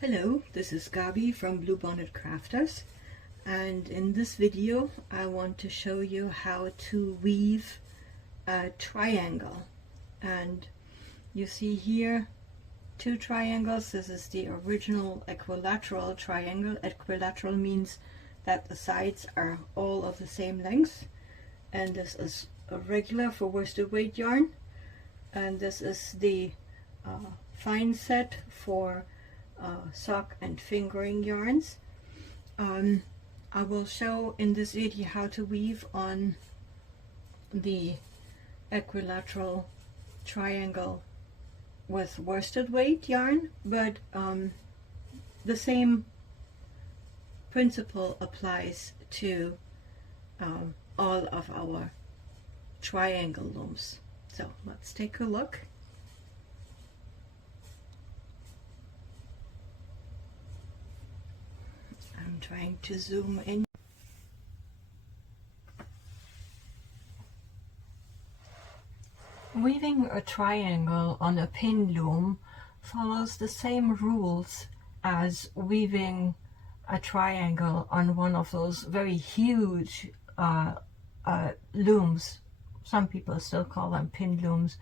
Hello, this is Gabi from Blue Bonnet Crafters, and in this video I want to show you how to weave a triangle. And you see here two triangles. This is the original equilateral triangle. Equilateral means that the sides are all of the same length, and this is a regular for worsted weight yarn, and this is the fine set for sock and fingering yarns. I will show in this video how to weave on the equilateral triangle with worsted weight yarn, but the same principle applies to all of our triangle looms. So let's take a look. I'm trying to zoom in. Weaving a triangle on a pin loom follows the same rules as weaving a triangle on one of those very huge looms. Some people still call them pin looms.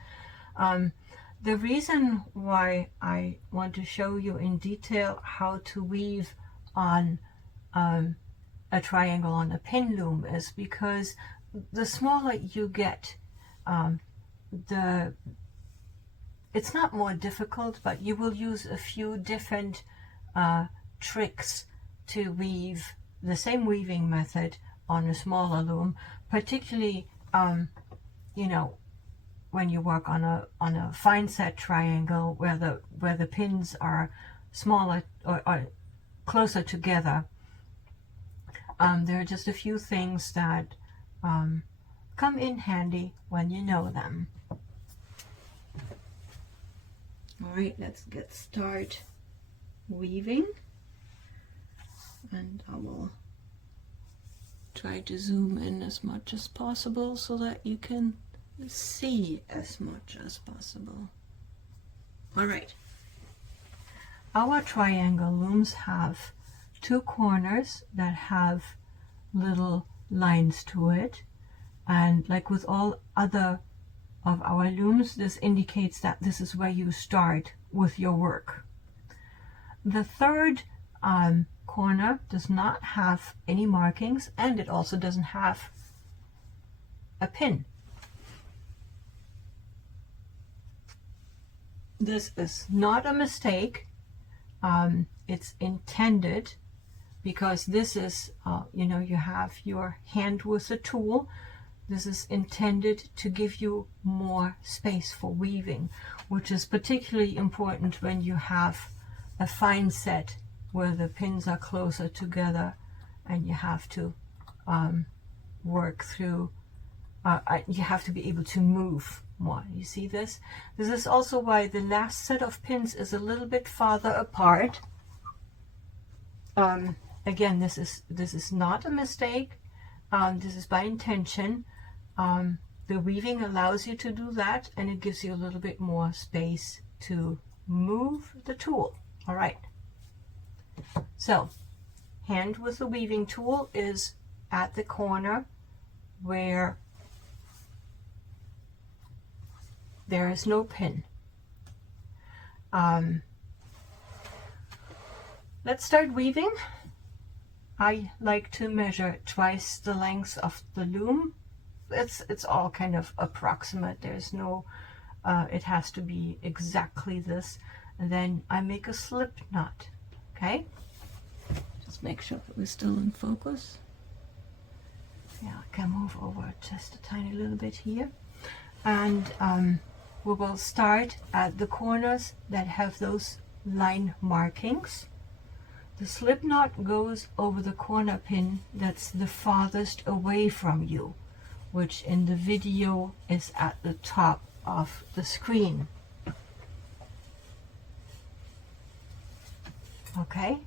The reason why I want to show you in detail how to weave on a triangle on a pin loom is because the smaller you get, it's not more difficult, but you will use a few different tricks to weave the same weaving method on a smaller loom, particularly you know, when you work on a fine set triangle where the pins are smaller or closer together. There are just a few things that come in handy when you know them. Alright, let's get started weaving, and I will try to zoom in as much as possible so that you can see as much as possible. Alright, our triangle looms have two corners that have little lines to it, and like with all other of our looms, this indicates that this is where you start with your work. The third corner does not have any markings, and it also doesn't have a pin. This is not a mistake. It's intended, because this is, you know, you have your hand with a tool. This is intended to give you more space for weaving, which is particularly important when you have a fine set where the pins are closer together and you have to work through, you have to be able to move more. You see this? This is also why the last set of pins is a little bit farther apart. Again, this is not a mistake. This is by intention. The weaving allows you to do that, and it gives you a little bit more space to move the tool. All right. So, hand with the weaving tool is at the corner where there is no pin. Let's start weaving. I like to measure twice the length of the loom. It's all kind of approximate. There's no, it has to be exactly this. And then I make a slip knot. Okay? Just make sure that we're still in focus. Yeah, I can move over just a tiny little bit here. And we will start at the corners that have those line markings. The slip knot goes over the corner pin that's the farthest away from you, which in the video is at the top of the screen. Okay,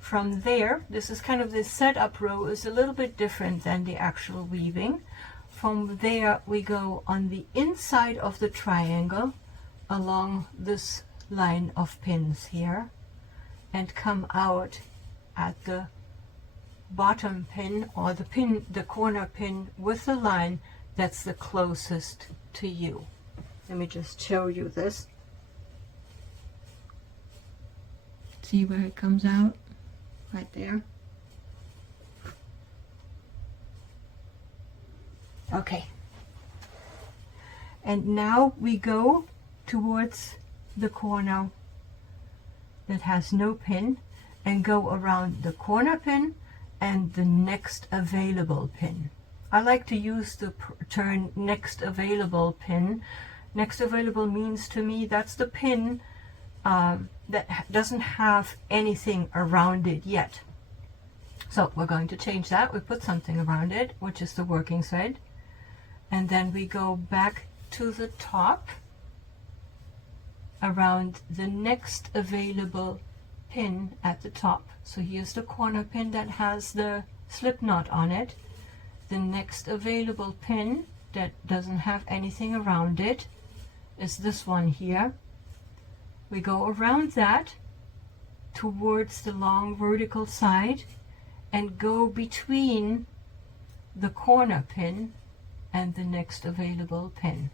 from there, this is kind of the setup row is a little bit different than the actual weaving. From there we go on the inside of the triangle along this line of pins here, and come out at the bottom pin, or the corner pin with the line that's the closest to you. Let me just show you this. See where it comes out? Right there. Okay. And now we go towards the corner that has no pin and go around the corner pin and the next available pin. I like to use the term next available pin. Next available means to me that's the pin that doesn't have anything around it yet. So we're going to change that. We put something around it, which is the working thread. And then we go back to the top around the next available pin at the top. So here's the corner pin that has the slip knot on it. The next available pin that doesn't have anything around it is this one here. We go around that towards the long vertical side and go between the corner pin and the next available pin.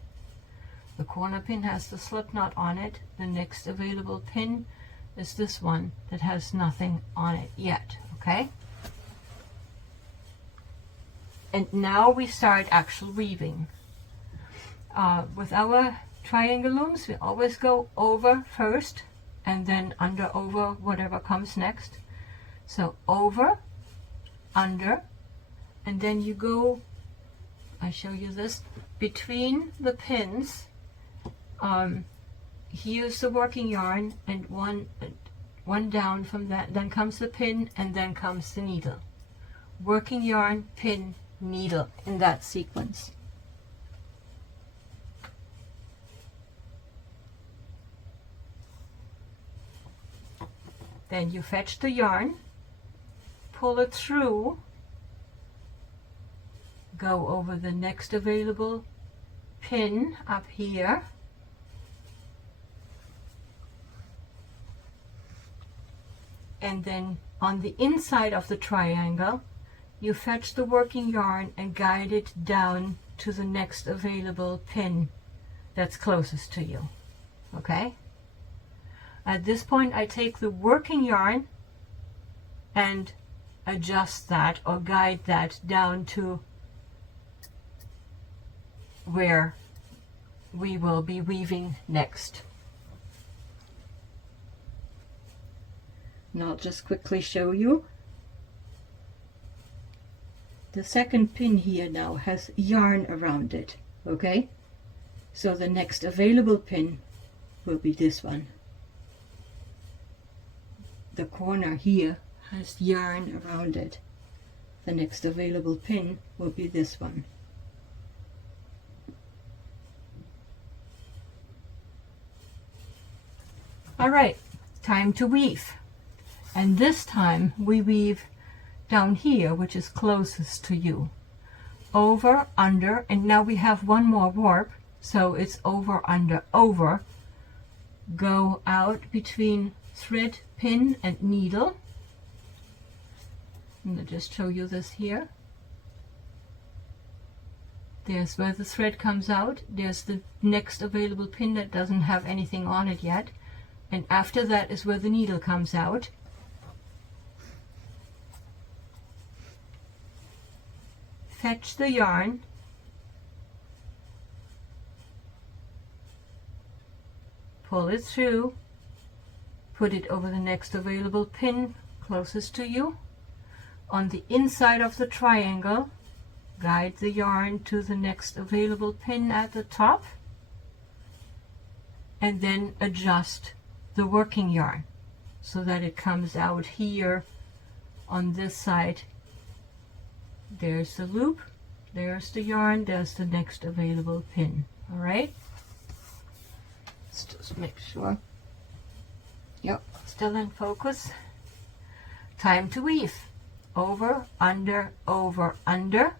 The corner pin has the slip knot on it. The next available pin is this one that has nothing on it yet, okay? And now we start actual weaving. With our triangle looms, we always go over first and then under, over, whatever comes next. So over, under, and then you go, I show you this, between the pins. Here's the working yarn, and one down from that, then comes the pin, and then comes the needle. Working yarn, pin, needle, in that sequence. Then you fetch the yarn, pull it through, go over the next available pin up here, and then on the inside of the triangle you fetch the working yarn and guide it down to the next available pin that's closest to you. Okay? At this point I take the working yarn and adjust that or guide that down to where we will be weaving next. And I'll just quickly show you. The second pin here now has yarn around it, okay? So the next available pin will be this one. The corner here has yarn around it. The next available pin will be this one. All right, time to weave. And this time we weave down here, which is closest to you. Over, under, and now we have one more warp, so it's over, under, over. Go out between thread, pin, and needle. I'm going to just show you this here. There's where the thread comes out. There's the next available pin that doesn't have anything on it yet. And after that is where the needle comes out. Fetch the yarn, pull it through, put it over the next available pin closest to you. On the inside of the triangle, guide the yarn to the next available pin at the top, and then adjust the working yarn so that it comes out here on this side. There's the loop, there's the yarn, there's the next available pin. All right, let's just make sure. Yep, still in focus. Time to weave. Over, under, over, under.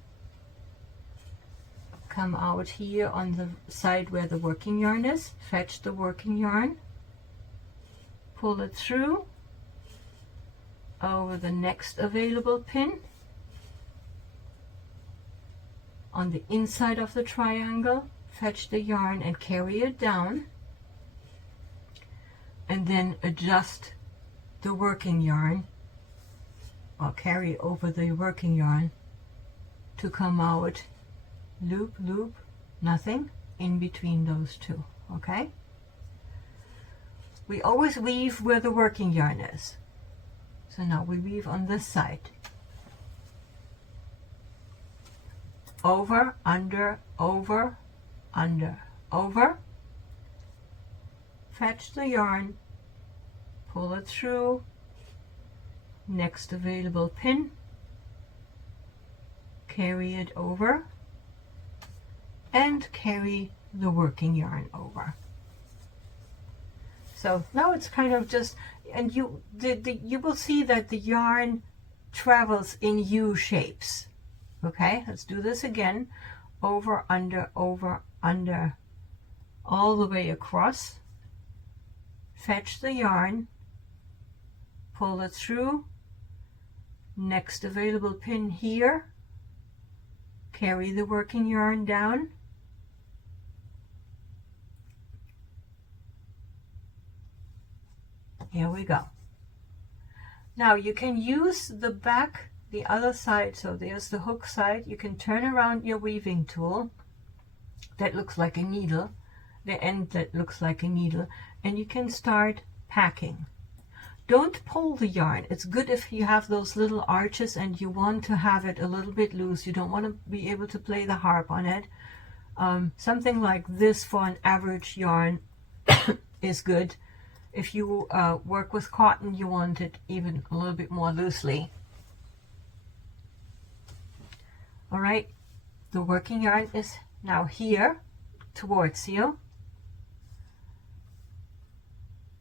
Come out here on the side where the working yarn is, fetch the working yarn, pull it through, over the next available pin on the inside of the triangle, fetch the yarn and carry it down, and then adjust the working yarn, or carry over the working yarn to come out loop, loop, nothing in between those two. Okay? We always weave where the working yarn is. So now we weave on this side. Over, under, over, under, over. Fetch the yarn, pull it through, next available pin, carry it over, and carry the working yarn over. So now it's kind of just, and you will see that the yarn travels in U shapes. Okay, let's do this again. Over, under, all the way across. Fetch the yarn, pull it through, next available pin here, carry the working yarn down, here we go. Now you can use the back, the other side, so there's the hook side. You can turn around your weaving tool that looks like a needle, the end that looks like a needle, and you can start packing. Don't pull the yarn. It's good if you have those little arches and you want to have it a little bit loose. You don't want to be able to play the harp on it. Something like this for an average yarn is good. If you work with cotton, you want it even a little bit more loosely. All right, the working yarn is now here towards you.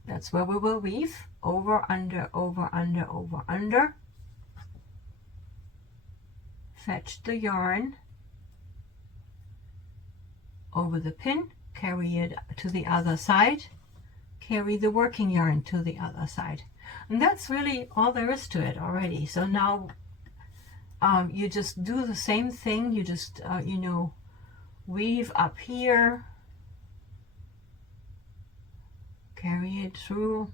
That's where we will weave. Over, under, over, under, over, under. Fetch the yarn over the pin, carry it to the other side, carry the working yarn to the other side. And that's really all there is to it already. So now you just do the same thing. You just, weave up here, carry it through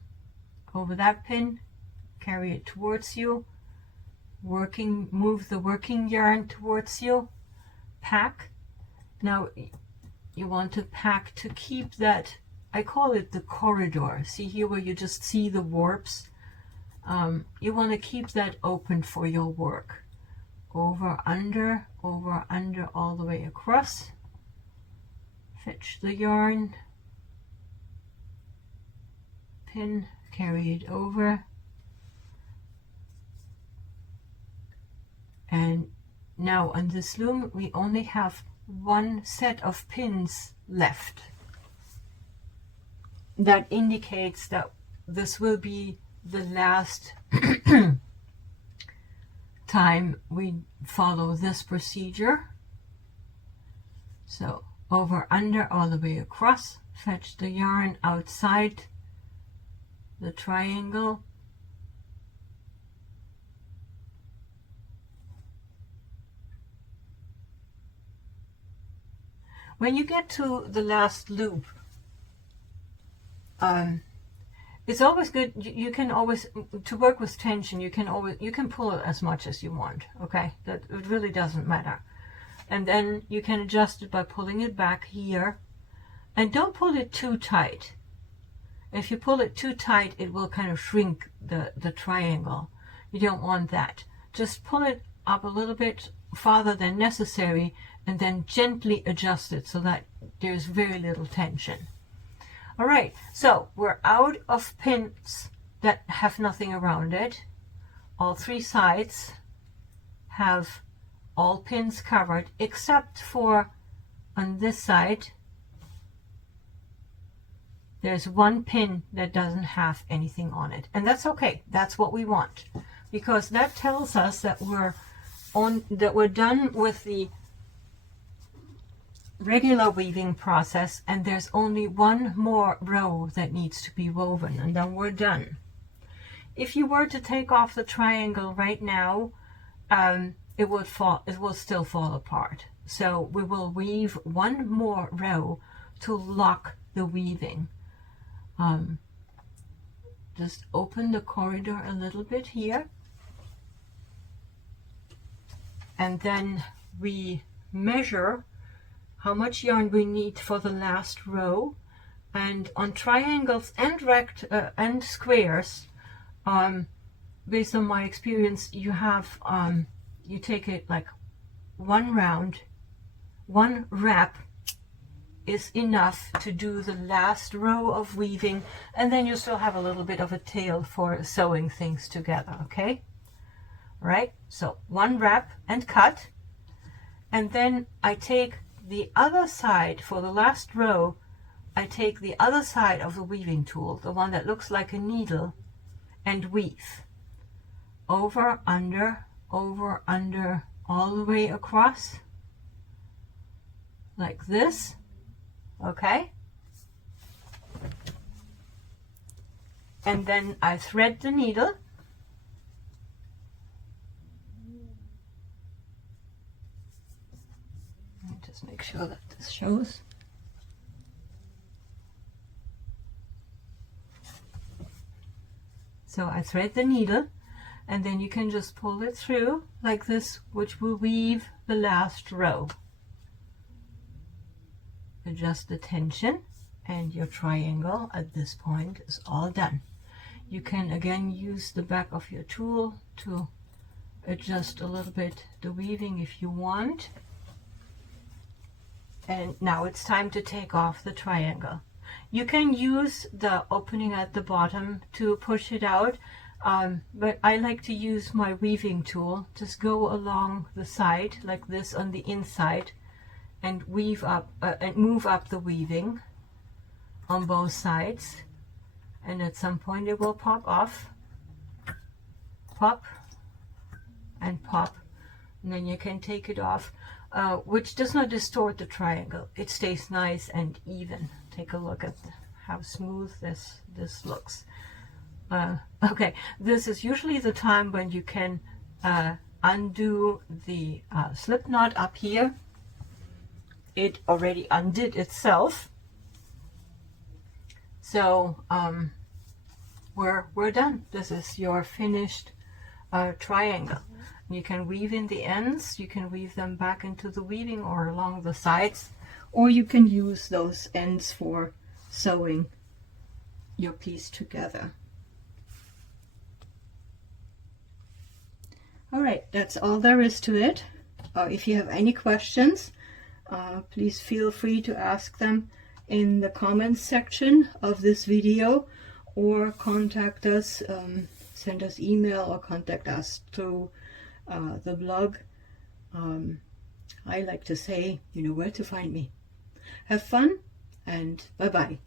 over that pin, carry it towards you, move the working yarn towards you, pack. Now you want to pack to keep that, I call it the corridor. See here where you just see the warps? You want to keep that open for your work. Over, under, all the way across. Fetch the yarn, pin, carry it over, and now on this loom we only have one set of pins left. That indicates that this will be the last time we follow this procedure. So over, under, all the way across, fetch the yarn outside the triangle, when you get to the last loop, it's always good, you can always, to work with tension, you can pull it as much as you want. Okay, that it really doesn't matter. And then you can adjust it by pulling it back here, and don't pull it too tight. If you pull it too tight, it will kind of shrink the triangle. You don't want that. Just pull it up a little bit farther than necessary, and then gently adjust it so that there's very little tension. All right, so we're out of pins that have nothing around it. All three sides have all pins covered, except for on this side, there's one pin that doesn't have anything on it. And that's okay. That's what we want, because that tells us that we're done with the regular weaving process, and there's only one more row that needs to be woven, and then we're done. if you were to take off the triangle right now, it will still fall apart. So we will weave one more row to lock the weaving. Just open the corridor a little bit here, and then we measure how much yarn we need for the last row. And on triangles and squares, based on my experience, you have you take it like one wrap is enough to do the last row of weaving, and then you still have a little bit of a tail for sewing things together. Okay, right? So one wrap and cut, and then I take the other side for the last row. I take the other side of the weaving tool, the one that looks like a needle, and weave over, under, all the way across like this. Okay, and then I thread the needle, just make sure that this shows. So I thread the needle, and then you can just pull it through like this, which will weave the last row. Adjust the tension, and your triangle at this point is all done. You can again use the back of your tool to adjust a little bit the weaving if you want. And now it's time to take off the triangle. You can use the opening at the bottom to push it out, but I like to use my weaving tool. Just go along the side like this on the inside and weave up and move up the weaving on both sides, and at some point it will pop off, pop and pop, and then you can take it off, which does not distort the triangle. It stays nice and even. Take a look at how smooth this looks. Okay, this is usually the time when you can undo the slip knot up here. It already undid itself. So we're done. This is your finished triangle. You can weave in the ends, you can weave them back into the weaving or along the sides, or you can use those ends for sewing your piece together. All right, that's all there is to it. If you have any questions, please feel free to ask them in the comments section of this video, or contact us, send us email or contact us through the blog. I like to say, you know where to find me. Have fun, and bye-bye.